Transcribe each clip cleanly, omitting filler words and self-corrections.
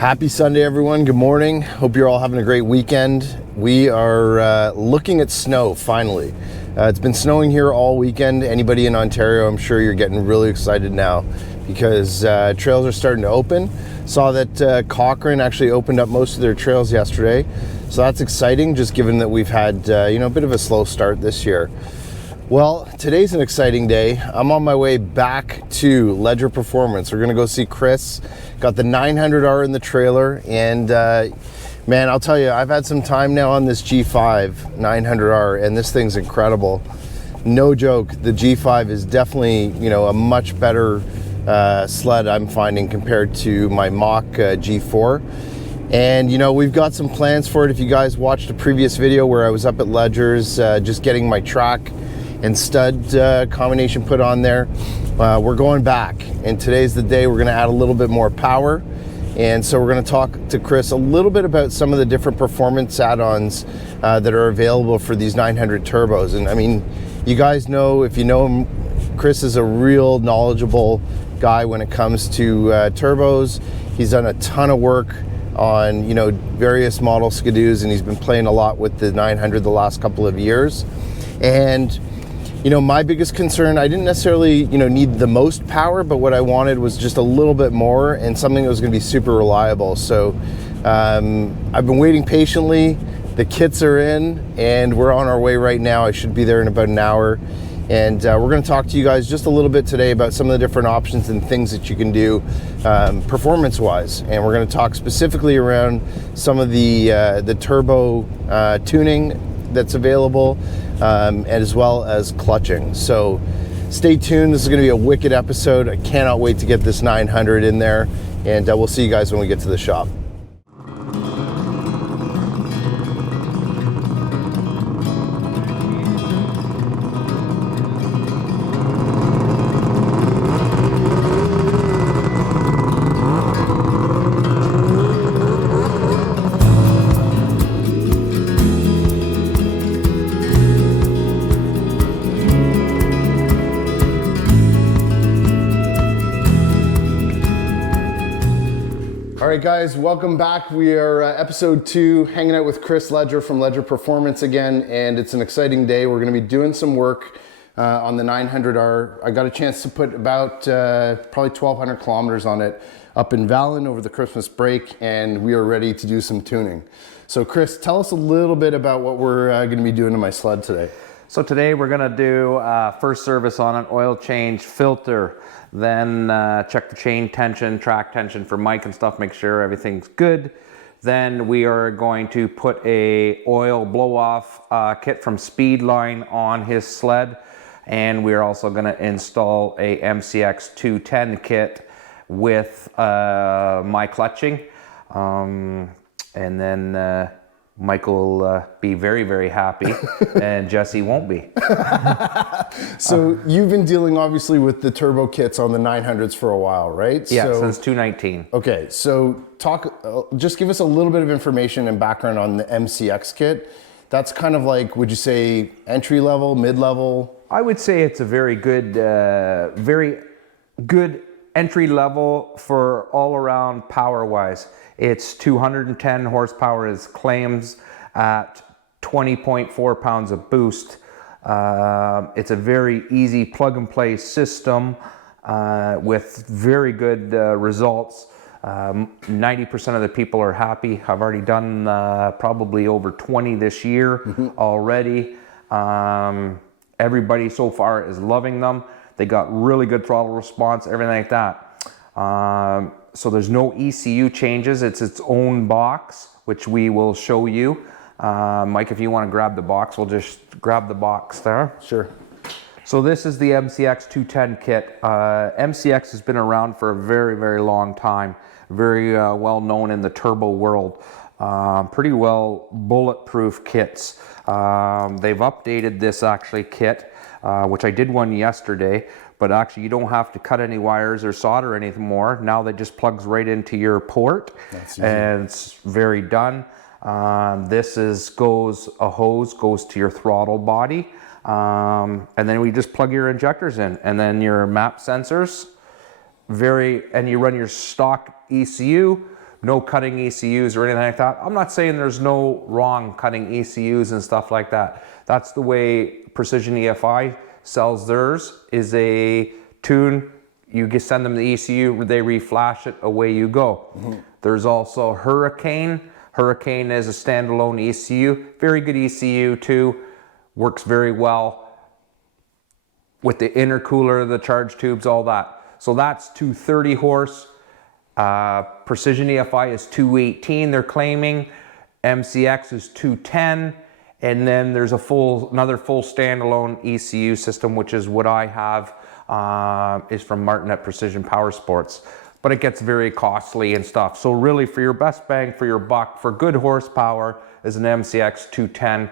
Happy Sunday, everyone. Good morning. Hope you're all having a great weekend. We are looking at snow, finally. It's been snowing here all weekend. Anybody in Ontario, I'm sure you're getting really excited now because trails are starting to open. Saw that Cochrane actually opened up most of their trails yesterday. So that's exciting, just given that we've had a bit of a slow start this year. Well, today's an exciting day. I'm on my way back to Ledger Performance. We're gonna go see Chris. Got the 900R in the trailer, and man, I'll tell you, I've had some time now on this G5 900R, and this thing's incredible. No joke, the G5 is definitely, a much better sled I'm finding compared to my mock G4. And we've got some plans for it. If you guys watched a previous video where I was up at Ledger's just getting my track and stud combination put on there, we're going back, and today's the day we're going to add a little bit more power. And so we're going to talk to Chris a little bit about some of the different performance add-ons that are available for these 900 turbos. And I mean, you guys know, if you know him, Chris is a real knowledgeable guy when it comes to turbos. He's done a ton of work on various model skidoos, and he's been playing a lot with the 900 the last couple of years. And my biggest concern, I didn't necessarily, need the most power, but what I wanted was just a little bit more and something that was going to be super reliable. So I've been waiting patiently. The kits are in, and we're on our way right now. I should be there in about an hour. And we're going to talk to you guys just a little bit today about some of the different options and things that you can do performance-wise. And we're going to talk specifically around some of the turbo tuning that's available, as well as clutching. So stay tuned. This is going to be a wicked episode. I cannot wait to get this 900 in there, and we'll see you guys when we get to the shop. All right, guys, welcome back. We are episode 2, hanging out with Chris Ledger from Ledger Performance again, and it's an exciting day. We're going to be doing some work on the 900R. I got a chance to put about probably 1,200 kilometers on it up in Vallon over the Christmas break, and we are ready to do some tuning. So Chris, tell us a little bit about what we're going to be doing to my sled today. So today we're going to do first service on an oil change, filter, then check the chain tension, track tension for Mike and stuff, make sure everything's good. Then we are going to put a oil blow off kit from Speedline on his sled, and we're also going to install a MCX 210 kit with my clutching, and then Mike will be very, very happy, and Jesse won't be. So you've been dealing obviously with the turbo kits on the 900s for a while, right? Yeah, since 2019. Okay, so just give us a little bit of information and background on the MCX kit. That's kind of like, would you say entry level, mid level? I would say it's a very good entry level for all around power wise. It's 210 horsepower as claims at 20.4 pounds of boost. It's a very easy plug and play system with very good results. 90% of the people are happy. I've already done probably over 20 this year already. Everybody so far is loving them. They got really good throttle response, everything like that. So there's no ECU changes. It's its own box, which we will show you. Mike, if you want to grab the box, we'll just grab the box there. Sure. So this is the MCX 210 kit. MCX has been around for a very, very long time. Very well known in the turbo world. Pretty well bulletproof kits. They've updated this actually kit, which I did one yesterday. But actually you don't have to cut any wires or solder anything more. Now that just plugs right into your port. That's easy. And it's very done. This goes to your throttle body. And then we just plug your injectors in, and then your map sensors, and you run your stock ECU, no cutting ECUs or anything like that. I'm not saying there's no wrong cutting ECUs and stuff like that. That's the way Precision EFI sells theirs, is a tune. You just send them the ECU, they reflash it, away you go. There's also Hurricane. Hurricane is a standalone ECU, very good ECU too, works very well with the intercooler, the charge tubes, all that. So that's 230 horse. Precision EFI is 218, they're claiming. MCX is 210. And then there's another full standalone ECU system, which is what I have, is from Martin at Precision Power Sports. But it gets very costly and stuff. So really, for your best bang for your buck, for good horsepower, is an MCX 210.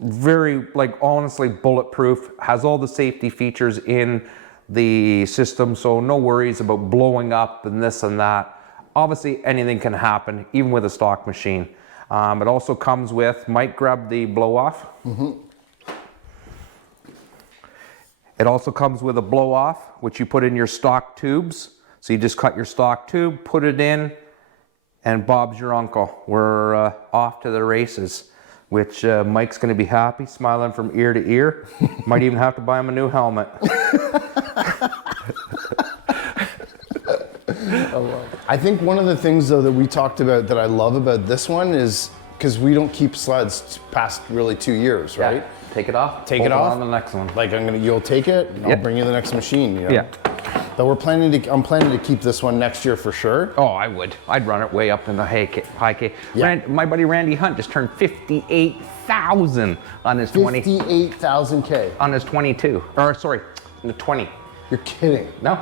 Very, like, honestly bulletproof, has all the safety features in the system, so no worries about blowing up and this and that. Obviously, anything can happen, even with a stock machine. It also comes with, Mike grabbed the blow off. It also comes with a blow off, which you put in your stock tubes. So you just cut your stock tube, put it in, and Bob's your uncle. We're off to the races, which Mike's gonna be happy, smiling from ear to ear. Might even have to buy him a new helmet. I think one of the things though that we talked about that I love about this one is because we don't keep sleds past really 2 years, right? Yeah. Take it off. Take it off. On the next one. Like you'll take it, and I'll bring you the next machine. You know? Yeah. But I'm planning to keep this one next year for sure. Oh, I would. I'd run it way up in the high K. Yeah. My buddy Randy Hunt just turned 58,000 on his 58,000 K. On his 22. Or sorry, the 20. You're kidding. No.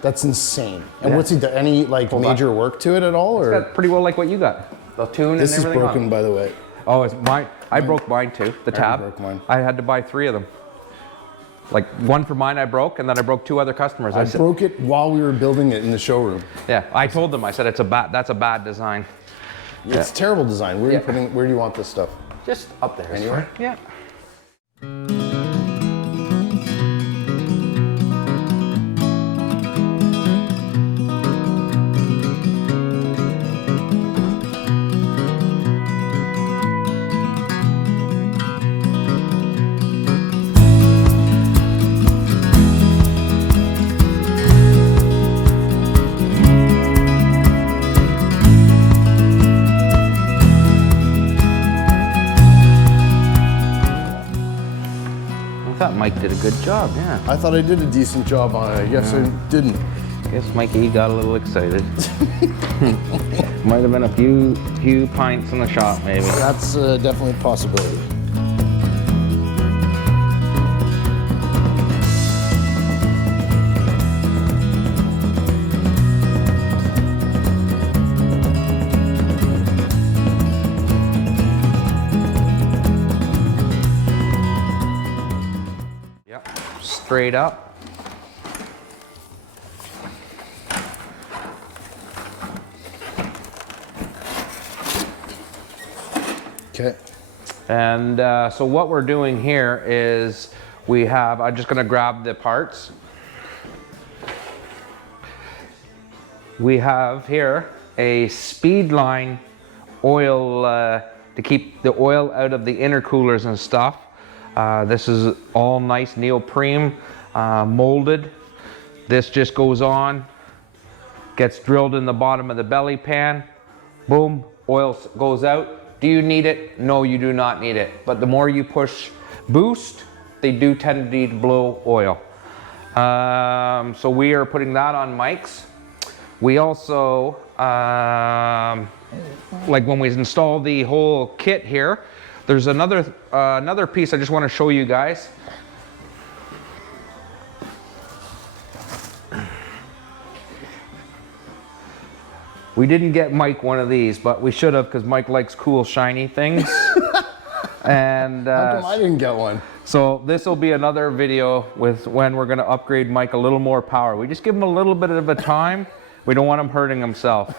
That's insane. And what's he done? Any major work to it at all? It's or got pretty well like what you got. The tune this and everything. This is broken, by the way. Oh, it's mine. I broke mine too. The tab. Broke mine. I had to buy 3 of them. Like one for mine I broke, and then I broke 2 other customers. I broke it while we were building it in the showroom. Yeah, I told them. I said that's a bad design. It's terrible design. Where are you putting? Where do you want this stuff? Just up there. Anywhere? Yeah. Mike did a good job, yeah. I thought I did a decent job on it. I guess I didn't. Guess Mikey got a little excited. Might have been a few pints in the shop, maybe. That's definitely a possibility. Straight up. Okay. And so what we're doing here is I'm just gonna grab the parts. We have here a Speedline oil to keep the oil out of the intercoolers and stuff. This is all nice neoprene molded. This just goes on, gets drilled in the bottom of the belly pan. Boom, oil goes out. Do you need it? No, you do not need it. But the more you push boost, they do tend to blow oil. So we are putting that on Mike's. We also, like when we install the whole kit here, there's another piece I just want to show you guys. We didn't get Mike one of these, but we should have, because Mike likes cool, shiny things. And how come I didn't get one? So this will be another video with when we're going to upgrade Mike a little more power. We just give him a little bit of a time. We don't want him hurting himself.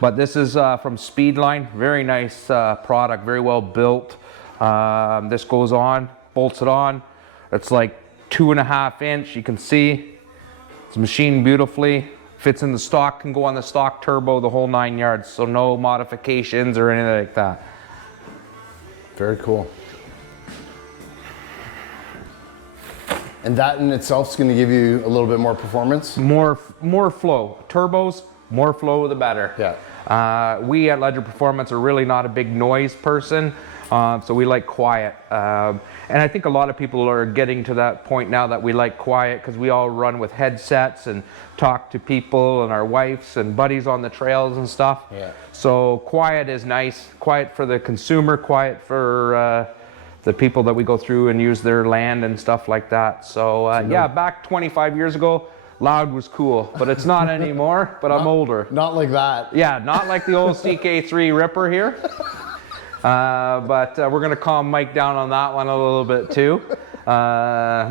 But this is from Speedline. Very nice product, very well built. This goes on, bolts it on. It's like 2.5 inch. You can see it's machined beautifully. fits in the stock, can go on the stock turbo, the whole 9 yards. So no modifications or anything like that. Very cool. And that in itself is going to give you a little bit more performance? More flow. Turbos, more flow the better. Yeah. We at Ledger Performance are really not a big noise person, so we like quiet. And I think a lot of people are getting to that point now that we like quiet, because we all run with headsets and talk to people and our wives and buddies on the trails and stuff. Yeah. So quiet is nice. Quiet for the consumer, quiet for the people that we go through and use their land and stuff like that. So yeah, back 25 years ago, loud was cool, but it's not anymore, but I'm older. Not like that. Yeah, not like the old CK3 Ripper here. But we're gonna calm Mike down on that one a little bit too.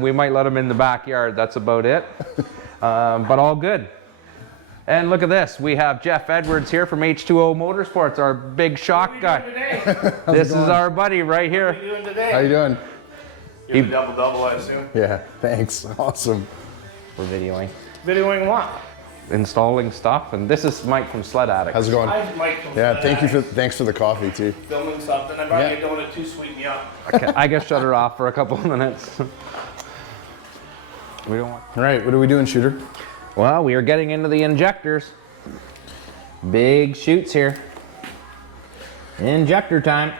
We might let him in the backyard, that's about it. But all good. And look at this, we have Jeff Edwards here from H2O Motorsports, our big shock guy. This is our buddy right here. What are you doing today? How you doing? You're the double-double, I assume. Yeah, thanks. Awesome. We're videoing. Videoing what? Installing stuff, and this is Mike from Sledaddicz. How's it going? Hi, Mike from Yeah, Sledaddicz. thanks for the coffee too. Filming something. I brought you a donut too, sweet me up. Okay, I guess shut her off for a couple of minutes. We don't want. All right, what are we doing, Shooter? Well, we are getting into the injectors. Big shoots here. Injector time.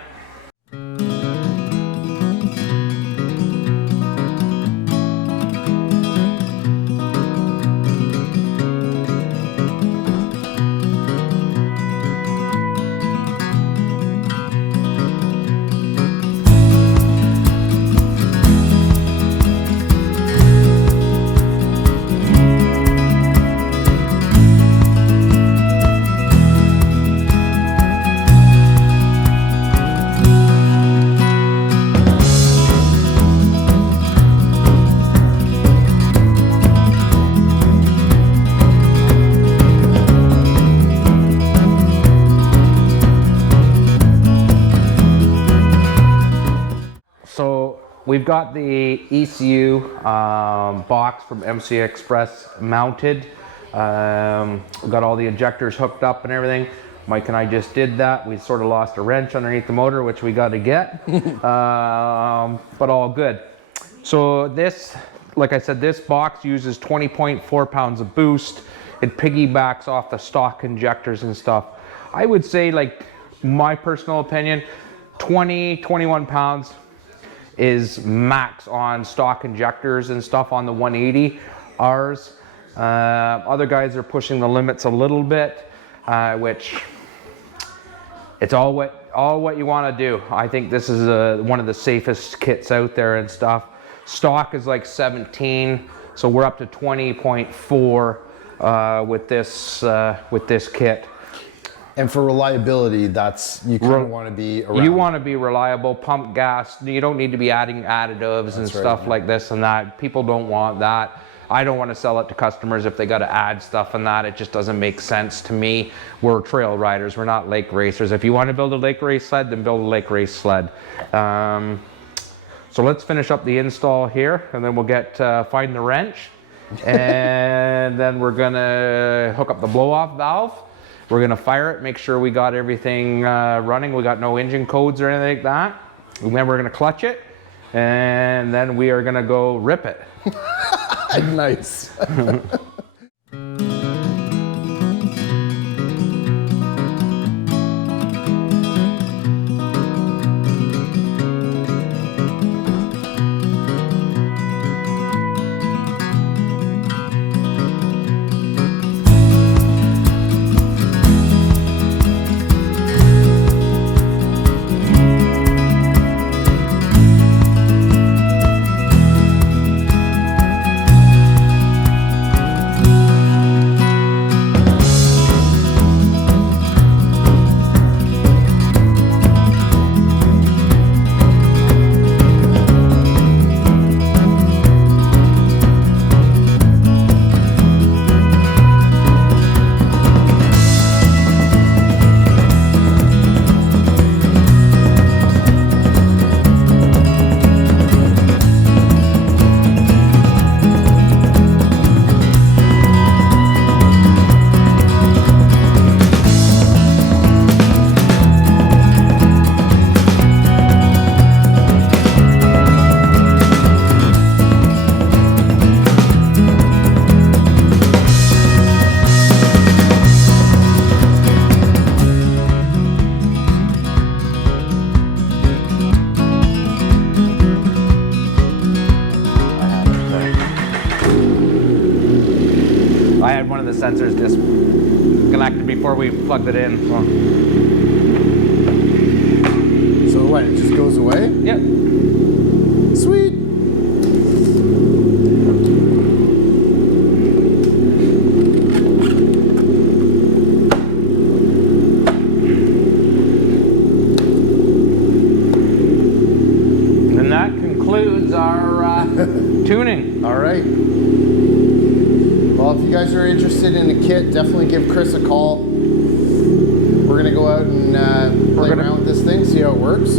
We've got the ECU box from MCX Express mounted. We've got all the injectors hooked up and everything. Mike and I just did that. We sort of lost a wrench underneath the motor, which we got to get, but all good. So this, like I said, this box uses 20.4 pounds of boost. It piggybacks off the stock injectors and stuff. I would say, like, my personal opinion, 21 pounds is max on stock injectors and stuff on the 180 Rs. Other guys are pushing the limits a little bit, which it's all what you want to do. I think this is one of the safest kits out there and stuff. Stock is like 17, so we're up to 20.4 with this kit. And for reliability, that's, you kind of want to be around. You want to be reliable, pump gas. You don't need to be adding additives and stuff like this and that. People don't want that. I don't want to sell it to customers if they got to add stuff and that. It just doesn't make sense to me. We're trail riders. We're not lake racers. If you want to build a lake race sled, then build a lake race sled. So let's finish up the install here, and then we'll find the wrench, and then we're gonna hook up the blow-off valve. We're gonna fire it, make sure we got everything running. We got no engine codes or anything like that. And then we're gonna clutch it, and then we are gonna go rip it. Nice. had one of the sensors disconnected before we plugged it in. So what, it just goes away? Yep. Sweet. And that concludes our tuning. All right. Well, if you guys are interested in a kit, definitely give Chris a call. We're gonna go out and play around with this thing, see how it works.